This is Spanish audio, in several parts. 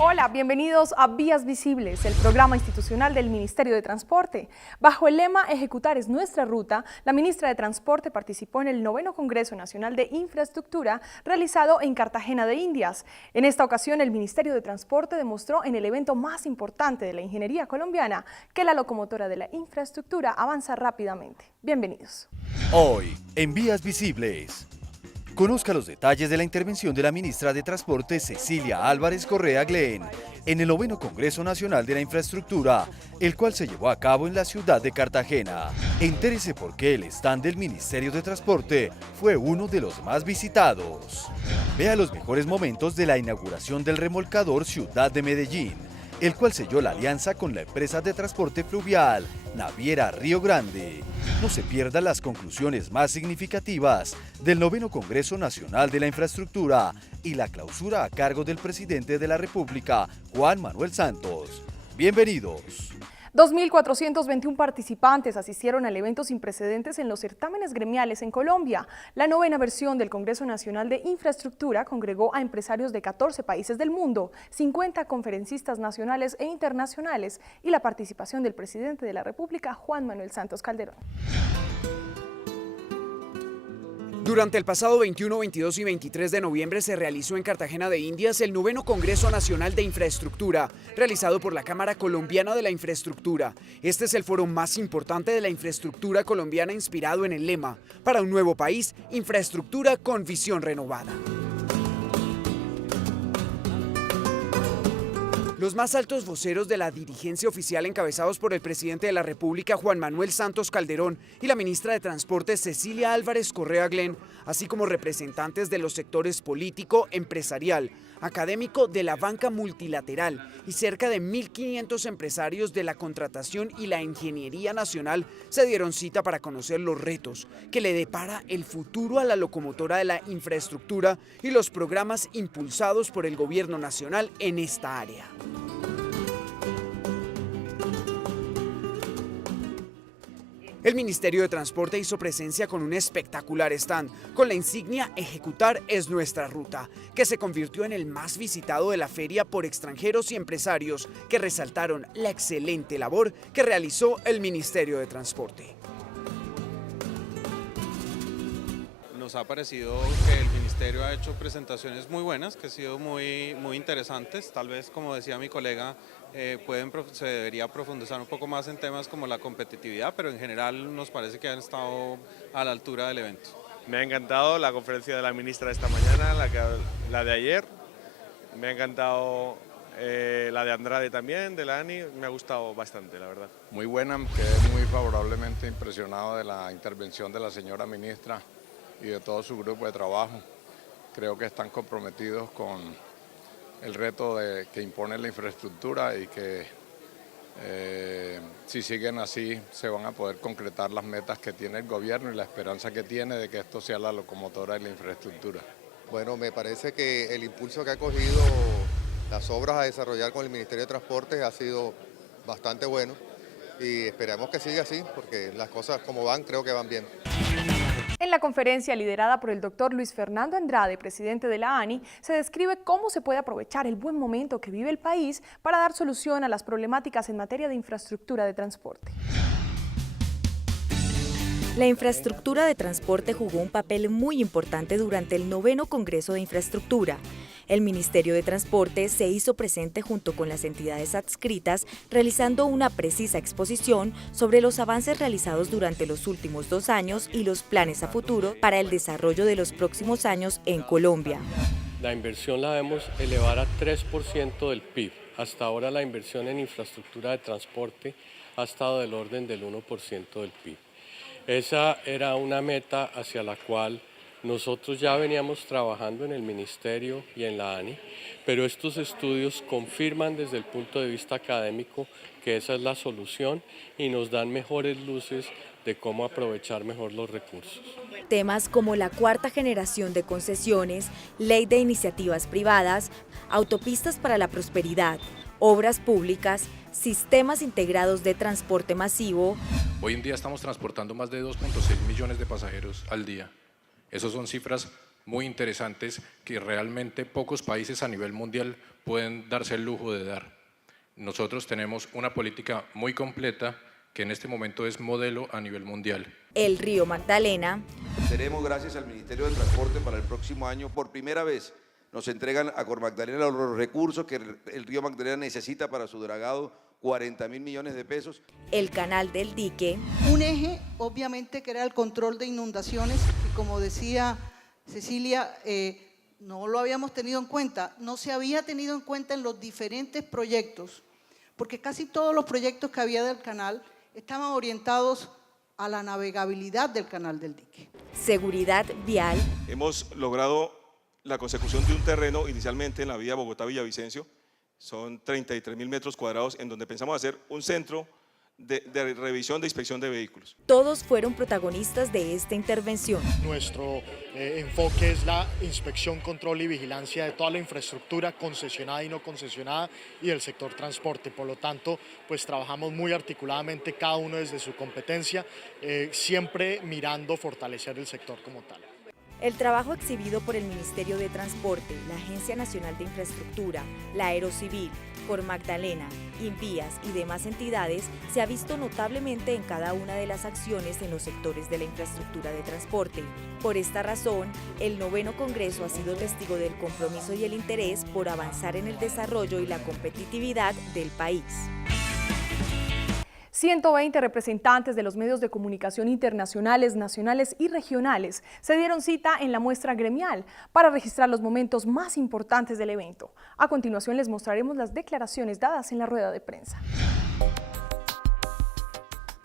Hola, bienvenidos a Vías Visibles, el programa institucional del Ministerio de Transporte. Bajo el lema Ejecutar es nuestra ruta, la ministra de Transporte participó en el 9º Congreso Nacional de Infraestructura realizado en Cartagena de Indias. En esta ocasión, el Ministerio de Transporte demostró en el evento más importante de la ingeniería colombiana que la locomotora de la infraestructura avanza rápidamente. Bienvenidos. Hoy, en Vías Visibles. Conozca los detalles de la intervención de la ministra de Transporte Cecilia Álvarez Correa Glen en el 9º Congreso Nacional de la Infraestructura, el cual se llevó a cabo en la ciudad de Cartagena. Entérese por qué el stand del Ministerio de Transporte fue uno de los más visitados. Vea los mejores momentos de la inauguración del remolcador Ciudad de Medellín, el cual selló la alianza con la empresa de transporte fluvial Naviera Río Grande. No se pierdan las conclusiones más significativas del 9º Congreso Nacional de la Infraestructura y la clausura a cargo del presidente de la República, Juan Manuel Santos. Bienvenidos. 2.421 participantes asistieron al evento sin precedentes en los certámenes gremiales en Colombia. La 9ª versión del Congreso Nacional de Infraestructura congregó a empresarios de 14 países del mundo, 50 conferencistas nacionales e internacionales y la participación del presidente de la República, Juan Manuel Santos Calderón. Durante el pasado 21, 22 y 23 de noviembre se realizó en Cartagena de Indias el 9º Congreso Nacional de Infraestructura, realizado por la Cámara Colombiana de la Infraestructura. Este es el foro más importante de la infraestructura colombiana inspirado en el lema, para un nuevo país, infraestructura con visión renovada. Los más altos voceros de la dirigencia oficial encabezados por el presidente de la República, Juan Manuel Santos Calderón, y la ministra de Transporte, Cecilia Álvarez Correa Glen, así como representantes de los sectores político, empresarial, académico, de la banca multilateral y cerca de 1.500 empresarios de la contratación y la ingeniería nacional se dieron cita para conocer los retos que le depara el futuro a la locomotora de la infraestructura y los programas impulsados por el gobierno nacional en esta área. El Ministerio de Transporte hizo presencia con un espectacular stand, con la insignia Ejecutar es nuestra ruta, que se convirtió en el más visitado de la feria por extranjeros y empresarios que resaltaron la excelente labor que realizó el Ministerio de Transporte. Nos ha parecido que el Ministerio ha hecho presentaciones muy buenas, que han sido muy interesantes. Tal vez, como decía mi colega, se debería profundizar un poco más en temas como la competitividad, pero en general nos parece que han estado a la altura del evento. Me ha encantado la conferencia de la ministra esta mañana, la de ayer. Me ha encantado la de Andrade también, de la ANI. Me ha gustado bastante, la verdad. Muy buena, quedé muy favorablemente impresionado de la intervención de la señora ministra y de todo su grupo de trabajo. Creo que están comprometidos con el reto que impone la infraestructura y que si siguen así se van a poder concretar las metas que tiene el gobierno y la esperanza que tiene de que esto sea la locomotora de la infraestructura. Bueno, me parece que el impulso que ha cogido las obras a desarrollar con el Ministerio de Transporte ha sido bastante bueno y esperamos que siga así porque las cosas como van creo que van bien. En la conferencia liderada por el doctor Luis Fernando Andrade, presidente de la ANI, se describe cómo se puede aprovechar el buen momento que vive el país para dar solución a las problemáticas en materia de infraestructura de transporte. La infraestructura de transporte jugó un papel muy importante durante el 9º Congreso de Infraestructura. El Ministerio de Transporte se hizo presente junto con las entidades adscritas, realizando una precisa exposición sobre los avances realizados durante los últimos 2 años y los planes a futuro para el desarrollo de los próximos años en Colombia. La inversión la debemos elevar a 3% del PIB. Hasta ahora la inversión en infraestructura de transporte ha estado del orden del 1% del PIB. Esa era una meta hacia la cual nosotros ya veníamos trabajando en el Ministerio y en la ANI, pero estos estudios confirman desde el punto de vista académico que esa es la solución y nos dan mejores luces de cómo aprovechar mejor los recursos. Temas como la 4ª generación de concesiones, ley de iniciativas privadas, autopistas para la prosperidad, obras públicas, sistemas integrados de transporte masivo. Hoy en día estamos transportando más de 2.6 millones de pasajeros al día. Esas son cifras muy interesantes que realmente pocos países a nivel mundial pueden darse el lujo de dar. Nosotros tenemos una política muy completa que en este momento es modelo a nivel mundial. El río Magdalena. Tenemos, gracias al Ministerio de Transporte, para el próximo año, por primera vez, nos entregan a Cormagdalena los recursos que el río Magdalena necesita para su dragado, 40.000 millones de pesos. El canal del dique. Un eje, obviamente, que era el control de inundaciones, y como decía Cecilia, no lo habíamos tenido en cuenta, no se había tenido en cuenta en los diferentes proyectos, porque casi todos los proyectos que había del canal estaban orientados a la navegabilidad del canal del dique. Seguridad vial. Hemos logrado la consecución de un terreno inicialmente en la vía Bogotá-Villavicencio, son 33.000 metros cuadrados en donde pensamos hacer un centro de revisión de inspección de vehículos. Todos fueron protagonistas de esta intervención. Nuestro enfoque es la inspección, control y vigilancia de toda la infraestructura concesionada y no concesionada y del sector transporte. Por lo tanto, pues trabajamos muy articuladamente, cada uno desde su competencia, siempre mirando fortalecer el sector como tal. El trabajo exhibido por el Ministerio de Transporte, la Agencia Nacional de Infraestructura, la Aerocivil, Cormagdalena, Invías y demás entidades se ha visto notablemente en cada una de las acciones en los sectores de la infraestructura de transporte. Por esta razón, el 9º Congreso ha sido testigo del compromiso y el interés por avanzar en el desarrollo y la competitividad del país. 120 representantes de los medios de comunicación internacionales, nacionales y regionales se dieron cita en la muestra gremial para registrar los momentos más importantes del evento. A continuación les mostraremos las declaraciones dadas en la rueda de prensa.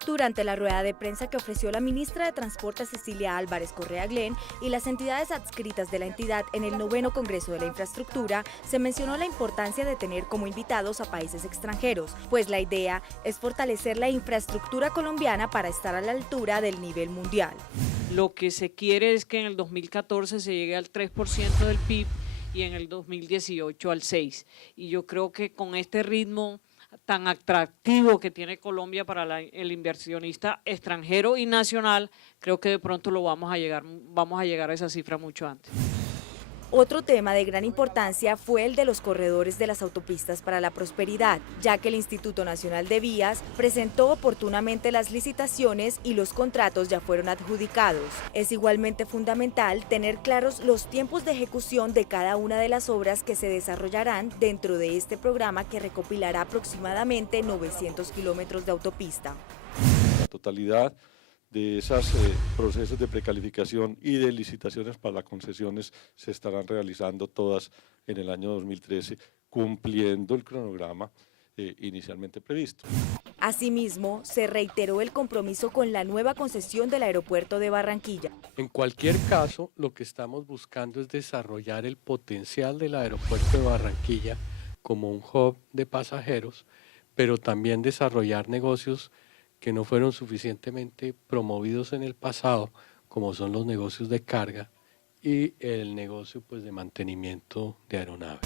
Durante la rueda de prensa que ofreció la ministra de Transporte Cecilia Álvarez Correa Glen y las entidades adscritas de la entidad en el 9º Congreso de la Infraestructura, se mencionó la importancia de tener como invitados a países extranjeros, pues la idea es fortalecer la infraestructura colombiana para estar a la altura del nivel mundial. Lo que se quiere es que en el 2014 se llegue al 3% del PIB y en el 2018 al 6%. Y yo creo que con este ritmo tan atractivo que tiene Colombia para el inversionista extranjero y nacional, creo que de pronto vamos a llegar a esa cifra mucho antes. Otro tema de gran importancia fue el de los corredores de las autopistas para la prosperidad, ya que el Instituto Nacional de Vías presentó oportunamente las licitaciones y los contratos ya fueron adjudicados. Es igualmente fundamental tener claros los tiempos de ejecución de cada una de las obras que se desarrollarán dentro de este programa que recopilará aproximadamente 900 kilómetros de autopista. La totalidad de esos procesos de precalificación y de licitaciones para las concesiones se estarán realizando todas en el año 2013, cumpliendo el cronograma inicialmente previsto. Asimismo, se reiteró el compromiso con la nueva concesión del aeropuerto de Barranquilla. En cualquier caso, lo que estamos buscando es desarrollar el potencial del aeropuerto de Barranquilla como un hub de pasajeros, pero también desarrollar negocios que no fueron suficientemente promovidos en el pasado, como son los negocios de carga y el negocio de mantenimiento de aeronaves.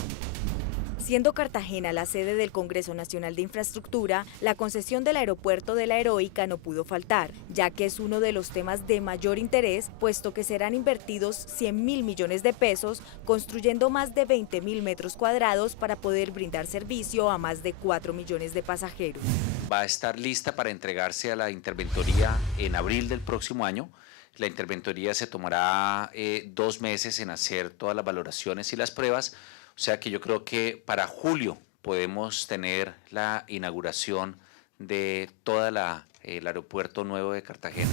Siendo Cartagena la sede del Congreso Nacional de Infraestructura, la concesión del aeropuerto de La Heroica no pudo faltar, ya que es uno de los temas de mayor interés, puesto que serán invertidos 100.000 millones de pesos, construyendo más de 20.000 metros cuadrados para poder brindar servicio a más de 4 millones de pasajeros. Va a estar lista para entregarse a la interventoría en abril del próximo año. La interventoría se tomará 2 meses en hacer todas las valoraciones y las pruebas. O sea que yo creo que para julio podemos tener la inauguración de todo el aeropuerto nuevo de Cartagena.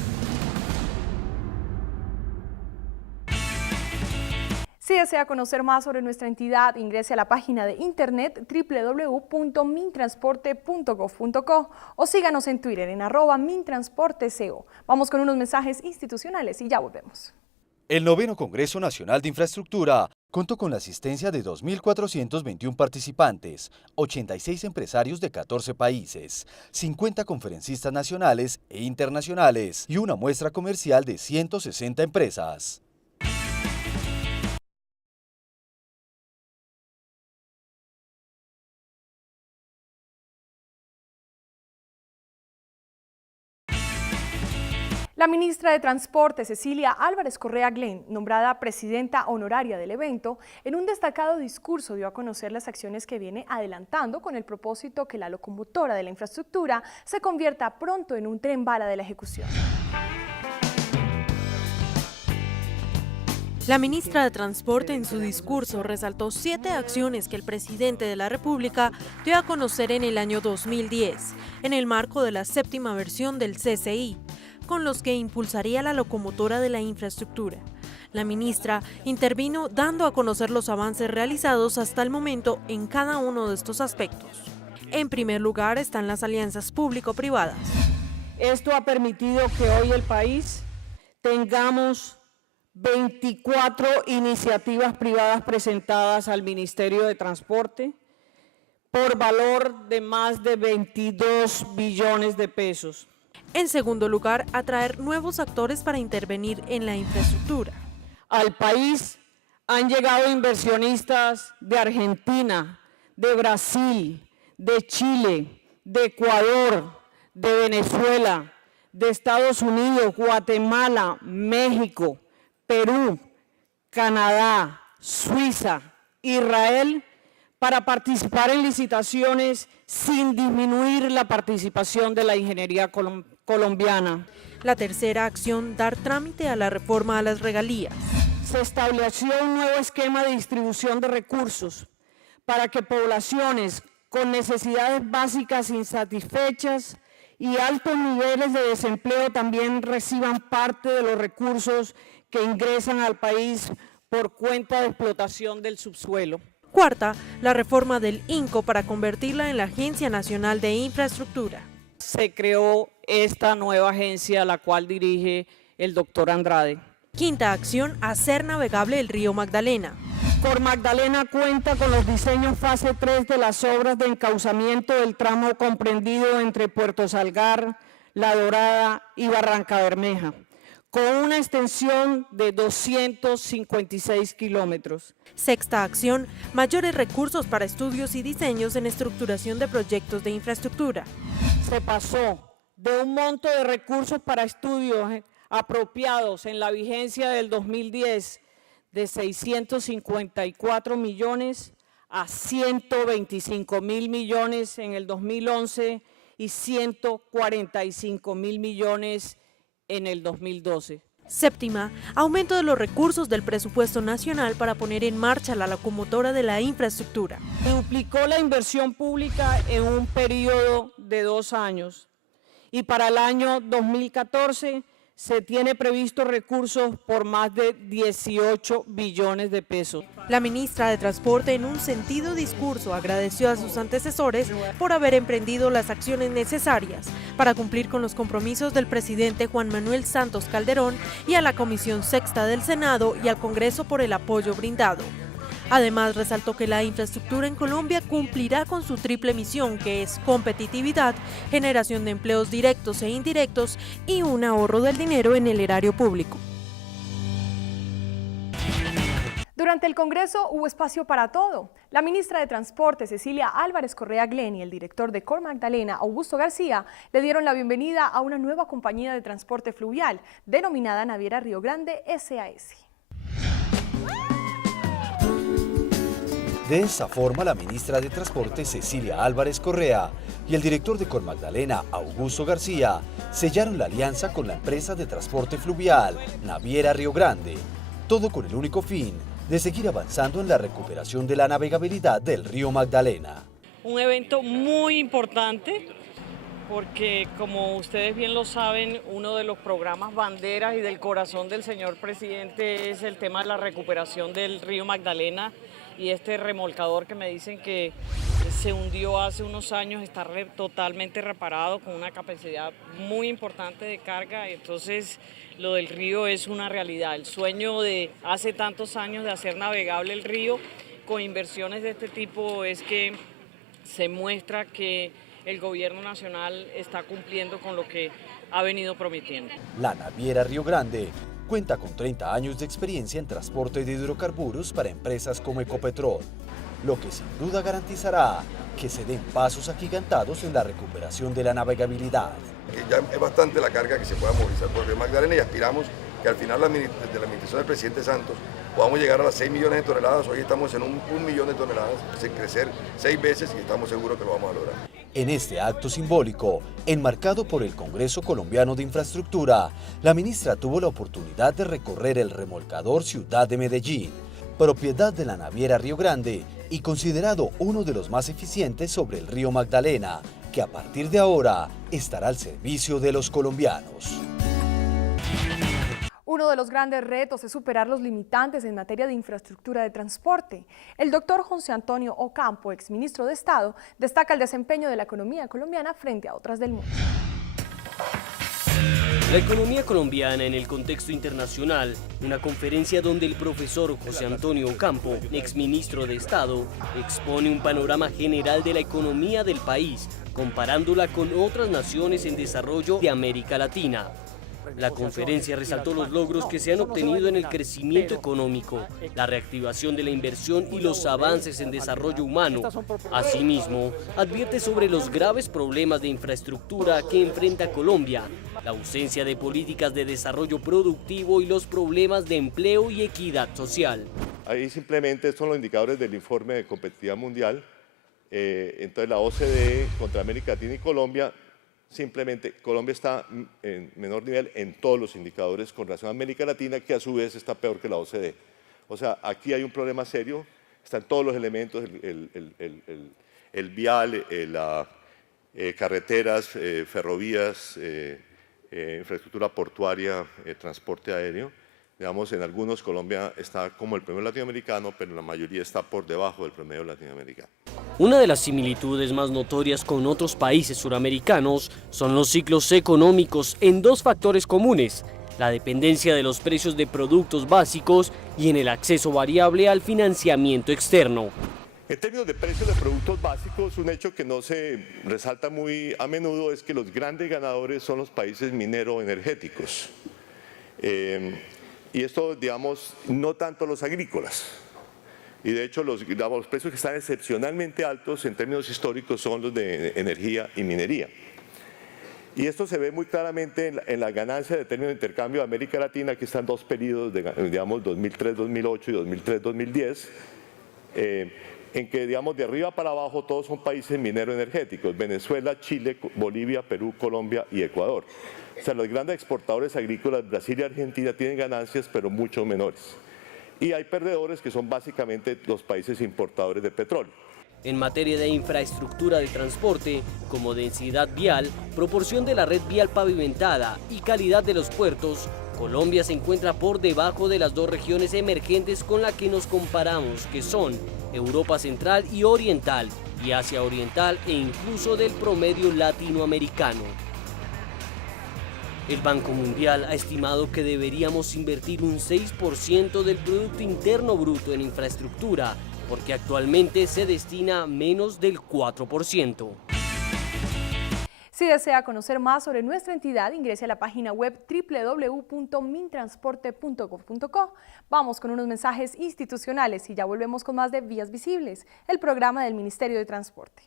Si desea conocer más sobre nuestra entidad, ingrese a la página de internet www.mintransporte.gov.co o síganos en Twitter en @mintransporteco. Vamos con unos mensajes institucionales y ya volvemos. El 9º Congreso Nacional de Infraestructura contó con la asistencia de 2.421 participantes, 86 empresarios de 14 países, 50 conferencistas nacionales e internacionales y una muestra comercial de 160 empresas. La ministra de Transporte, Cecilia Álvarez Correa Glenn, nombrada presidenta honoraria del evento, en un destacado discurso dio a conocer las acciones que viene adelantando con el propósito que la locomotora de la infraestructura se convierta pronto en un tren bala de la ejecución. La ministra de Transporte en su discurso resaltó 7 acciones que el presidente de la República dio a conocer en el año 2010, en el marco de la 7ª versión del CCI, con los que impulsaría la locomotora de la infraestructura. La ministra intervino dando a conocer los avances realizados hasta el momento en cada uno de estos aspectos. En primer lugar están las alianzas público-privadas. Esto ha permitido que hoy el país tengamos 24 iniciativas privadas presentadas al Ministerio de Transporte por valor de más de 22 billones de pesos. En segundo lugar, atraer nuevos actores para intervenir en la infraestructura. Al país han llegado inversionistas de Argentina, de Brasil, de Chile, de Ecuador, de Venezuela, de Estados Unidos, Guatemala, México, Perú, Canadá, Suiza, Israel, para participar en licitaciones sin disminuir la participación de la ingeniería colombiana. La tercera acción, dar trámite a la reforma a las regalías. Se estableció un nuevo esquema de distribución de recursos para que poblaciones con necesidades básicas insatisfechas y altos niveles de desempleo también reciban parte de los recursos que ingresan al país por cuenta de explotación del subsuelo. Cuarta, la reforma del INCO para convertirla en la Agencia Nacional de Infraestructura. Se creó esta nueva agencia, la cual dirige el doctor Andrade. Quinta acción, hacer navegable el río Magdalena. Cormagdalena cuenta con los diseños fase 3 de las obras de encauzamiento del tramo comprendido entre Puerto Salgar, La Dorada y Barranca Bermeja, con una extensión de 256 kilómetros. Sexta acción, mayores recursos para estudios y diseños en estructuración de proyectos de infraestructura. Se pasó de un monto de recursos para estudios apropiados en la vigencia del 2010 de 654 millones a 125.000 millones en el 2011 y 145.000 millones en el 2012. Séptima, aumento de los recursos del presupuesto nacional para poner en marcha la locomotora de la infraestructura. Duplicó la inversión pública en un periodo de 2 años y para el año 2014 se tiene previsto recursos por más de 18 billones de pesos. La ministra de Transporte en un sentido discurso agradeció a sus antecesores por haber emprendido las acciones necesarias para cumplir con los compromisos del presidente Juan Manuel Santos Calderón y a la Comisión Sexta del Senado y al Congreso por el apoyo brindado. Además, resaltó que la infraestructura en Colombia cumplirá con su triple misión, que es competitividad, generación de empleos directos e indirectos y un ahorro del dinero en el erario público. Durante el Congreso hubo espacio para todo. La ministra de Transporte, Cecilia Álvarez Correa Glenn, y el director de Cormagdalena, Augusto García, le dieron la bienvenida a una nueva compañía de transporte fluvial, denominada Naviera Río Grande SAS. De esa forma, la ministra de Transporte, Cecilia Álvarez Correa, y el director de Cormagdalena, Augusto García, sellaron la alianza con la empresa de transporte fluvial, Naviera Río Grande, todo con el único fin de seguir avanzando en la recuperación de la navegabilidad del río Magdalena. Un evento muy importante porque, como ustedes bien lo saben, uno de los programas banderas y del corazón del señor presidente es el tema de la recuperación del río Magdalena. Y este remolcador que me dicen que se hundió hace unos años está totalmente reparado con una capacidad muy importante de carga. Entonces lo del río es una realidad. El sueño de hace tantos años de hacer navegable el río con inversiones de este tipo es que se muestra que el gobierno nacional está cumpliendo con lo que ha venido prometiendo. La Naviera Río Grande cuenta con 30 años de experiencia en transporte de hidrocarburos para empresas como Ecopetrol, lo que sin duda garantizará que se den pasos agigantados en la recuperación de la navegabilidad. Ya es bastante la carga que se pueda movilizar por el río Magdalena y aspiramos que al final de la administración del presidente Santos podamos llegar a las 6 millones de toneladas. Hoy estamos en 1 millón de toneladas, sin crecer 6 veces y estamos seguros que lo vamos a lograr. En este acto simbólico, enmarcado por el Congreso Colombiano de Infraestructura, la ministra tuvo la oportunidad de recorrer el remolcador Ciudad de Medellín, propiedad de la naviera Río Grande y considerado uno de los más eficientes sobre el río Magdalena, que a partir de ahora estará al servicio de los colombianos. Uno de los grandes retos es superar los limitantes en materia de infraestructura de transporte. El doctor José Antonio Ocampo, exministro de Estado, destaca el desempeño de la economía colombiana frente a otras del mundo. La economía colombiana en el contexto internacional, una conferencia donde el profesor José Antonio Ocampo, exministro de Estado, expone un panorama general de la economía del país, comparándola con otras naciones en desarrollo de América Latina. La conferencia resaltó los logros que se han obtenido en el crecimiento económico, la reactivación de la inversión y los avances en desarrollo humano. Asimismo, advierte sobre los graves problemas de infraestructura que enfrenta Colombia, la ausencia de políticas de desarrollo productivo y los problemas de empleo y equidad social. Ahí simplemente son los indicadores del informe de competitividad mundial. Entonces la OCDE contra América Latina y Colombia, simplemente Colombia está en menor nivel en todos los indicadores con relación a América Latina, que a su vez está peor que la OCDE. O sea, aquí hay un problema serio, están todos los elementos, el vial, carreteras, ferrovías, infraestructura portuaria, transporte aéreo. Digamos, en algunos Colombia está como el promedio latinoamericano, pero en la mayoría está por debajo del promedio latinoamericano. Una de las similitudes más notorias con otros países suramericanos son los ciclos económicos en dos factores comunes: la dependencia de los precios de productos básicos y en el acceso variable al financiamiento externo. En términos de precios de productos básicos, un hecho que no se resalta muy a menudo es que los grandes ganadores son los países minero-energéticos. Y esto, digamos, no tanto los agrícolas. Y de hecho, los precios que están excepcionalmente altos en términos históricos son los de energía y minería. Y esto se ve muy claramente en la ganancia de términos de intercambio de América Latina. Aquí están dos periodos, digamos, 2003-2008 y 2003-2010, en que, digamos, de arriba para abajo todos son países minero-energéticos: Venezuela, Chile, Bolivia, Perú, Colombia y Ecuador. O sea, los grandes exportadores agrícolas, Brasil y Argentina, tienen ganancias, pero mucho menores. Y hay perdedores que son básicamente los países importadores de petróleo. En materia de infraestructura de transporte, como densidad vial, proporción de la red vial pavimentada y calidad de los puertos, Colombia se encuentra por debajo de las dos regiones emergentes con las que nos comparamos, que son Europa Central y Oriental, y Asia Oriental e incluso del promedio latinoamericano. El Banco Mundial ha estimado que deberíamos invertir un 6% del Producto Interno Bruto en infraestructura, porque actualmente se destina menos del 4%. Si desea conocer más sobre nuestra entidad, ingrese a la página web www.mintransporte.gov.co. Vamos con unos mensajes institucionales y ya volvemos con más de Vías Visibles, el programa del Ministerio de Transporte.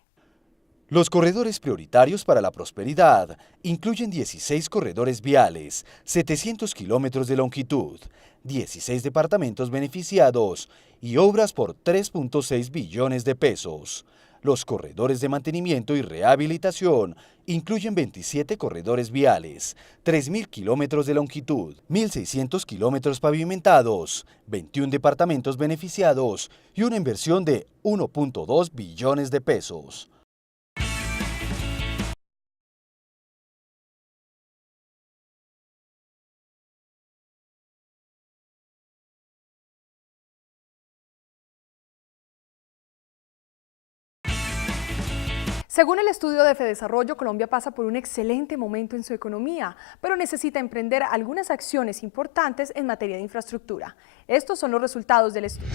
Los corredores prioritarios para la prosperidad incluyen 16 corredores viales, 700 kilómetros de longitud, 16 departamentos beneficiados y obras por 3.6 billones de pesos. Los corredores de mantenimiento y rehabilitación incluyen 27 corredores viales, 3.000 kilómetros de longitud, 1.600 kilómetros pavimentados, 21 departamentos beneficiados y una inversión de 1.2 billones de pesos. Según el estudio de Fedesarrollo, Colombia pasa por un excelente momento en su economía, pero necesita emprender algunas acciones importantes en materia de infraestructura. Estos son los resultados del estudio.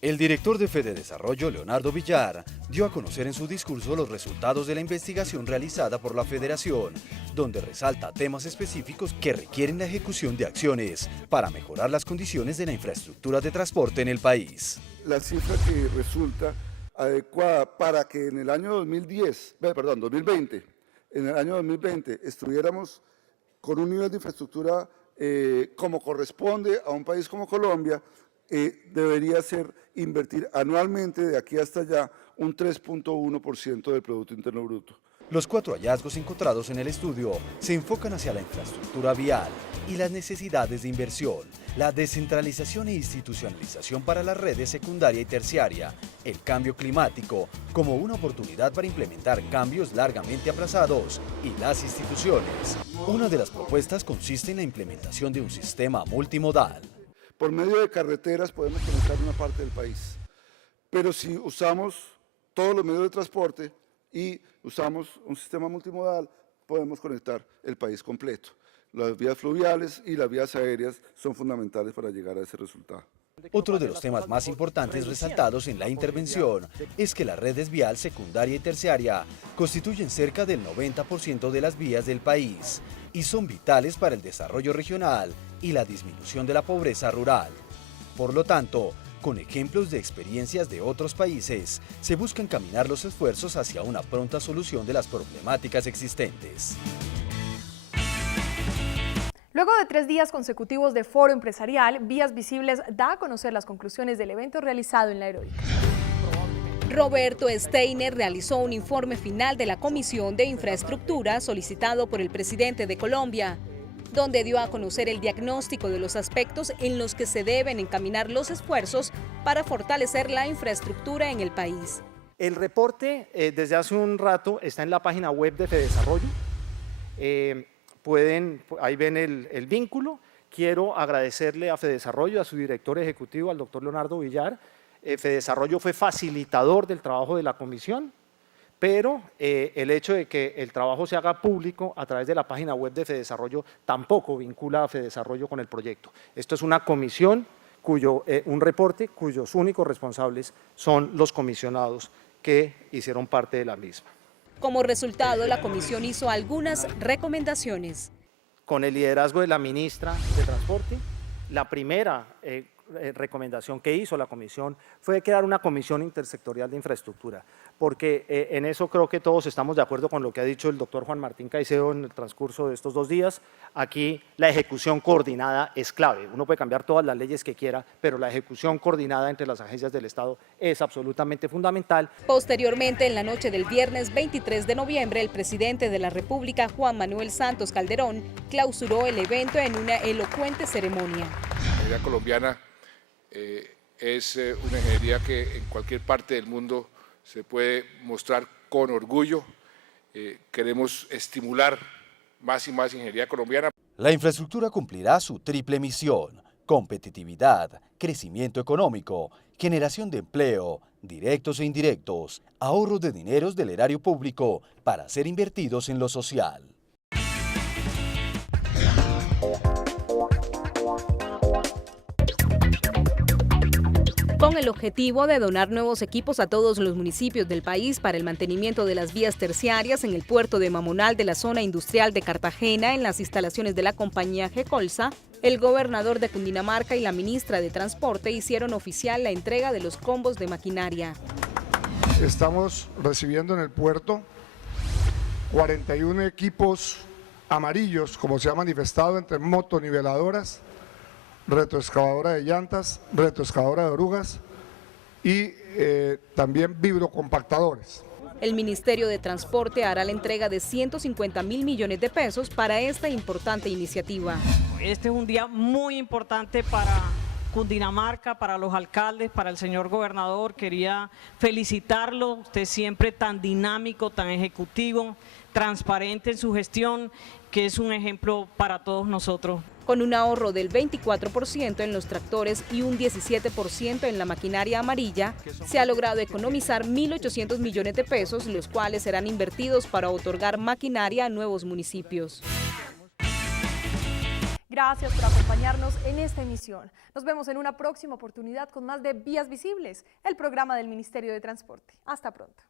El director de Fededesarrollo, Leonardo Villar, dio a conocer en su discurso los resultados de la investigación realizada por la Federación, donde resalta temas específicos que requieren la ejecución de acciones para mejorar las condiciones de la infraestructura de transporte en el país. La cifra que resulta adecuada para que en el año 2020, en el año 2020 estuviéramos con un nivel de infraestructura como corresponde a un país como Colombia, debería ser invertir anualmente de aquí hasta allá un 3.1% del Producto Interno Bruto. Los 4 hallazgos encontrados en el estudio se enfocan hacia la infraestructura vial y las necesidades de inversión, la descentralización e institucionalización para las redes secundaria y terciaria, el cambio climático como una oportunidad para implementar cambios largamente aplazados y las instituciones. Una de las propuestas consiste en la implementación de un sistema multimodal. Por medio de carreteras podemos conectar una parte del país, pero si usamos todos los medios de transporte y usamos un sistema multimodal, podemos conectar el país completo. Las vías fluviales y las vías aéreas son fundamentales para llegar a ese resultado. Otro de los temas más importantes resaltados en la intervención es que las redes vial secundaria y terciaria constituyen cerca del 90% de las vías del país y son vitales para el desarrollo regional y la disminución de la pobreza rural. Por lo tanto, con ejemplos de experiencias de otros países, se busca encaminar los esfuerzos hacia una pronta solución de las problemáticas existentes. Luego de 3 días consecutivos de foro empresarial, Vías Visibles da a conocer las conclusiones del evento realizado en la Heroica. Roberto Steiner realizó un informe final de la Comisión de Infraestructura solicitado por el presidente de Colombia, donde dio a conocer el diagnóstico de los aspectos en los que se deben encaminar los esfuerzos para fortalecer la infraestructura en el país. El reporte desde hace un rato está en la página web de Fedesarrollo. Ahí ven el vínculo. Quiero agradecerle a Fedesarrollo, a su director ejecutivo, al doctor Leonardo Villar. Fedesarrollo fue facilitador del trabajo de la comisión, pero el hecho de que el trabajo se haga público a través de la página web de Fedesarrollo tampoco vincula a Fedesarrollo con el proyecto. Esto es una comisión, un reporte cuyos únicos responsables son los comisionados que hicieron parte de la misma. Como resultado, la comisión hizo algunas recomendaciones. Con el liderazgo de la ministra de Transporte, la primera recomendación que hizo la comisión fue crear una comisión intersectorial de infraestructura, porque en eso creo que todos estamos de acuerdo con lo que ha dicho el doctor Juan Martín Caicedo en el transcurso de estos 2 días. Aquí la ejecución coordinada es clave. Uno puede cambiar todas las leyes que quiera, pero la ejecución coordinada entre las agencias del Estado es absolutamente fundamental. Posteriormente, en la noche del viernes 23 de noviembre, el presidente de la República, Juan Manuel Santos Calderón, clausuró el evento en una elocuente ceremonia. La ingeniería colombiana es una ingeniería que en cualquier parte del mundo se puede mostrar con orgullo. Queremos estimular más y más ingeniería colombiana. La infraestructura cumplirá su triple misión: competitividad, crecimiento económico, generación de empleo, directos e indirectos, ahorro de dineros del erario público para ser invertidos en lo social. Con el objetivo de donar nuevos equipos a todos los municipios del país para el mantenimiento de las vías terciarias en el puerto de Mamonal de la zona industrial de Cartagena en las instalaciones de la compañía Gecolsa, el gobernador de Cundinamarca y la ministra de Transporte hicieron oficial la entrega de los combos de maquinaria. Estamos recibiendo en el puerto 41 equipos amarillos, como se ha manifestado, entre motoniveladoras, retroexcavadora de llantas, retroexcavadora de orugas y también vibrocompactadores. El Ministerio de Transporte hará la entrega de 150.000 millones de pesos para esta importante iniciativa. Este es un día muy importante para Cundinamarca, para los alcaldes, para el señor gobernador. Quería felicitarlo, usted siempre tan dinámico, tan ejecutivo, transparente en su gestión, que es un ejemplo para todos nosotros. Con un ahorro del 24% en los tractores y un 17% en la maquinaria amarilla, se ha logrado economizar 1.800 millones de pesos, los cuales serán invertidos para otorgar maquinaria a nuevos municipios. Gracias por acompañarnos en esta emisión. Nos vemos en una próxima oportunidad con más de Vías Visibles, el programa del Ministerio de Transporte. Hasta pronto.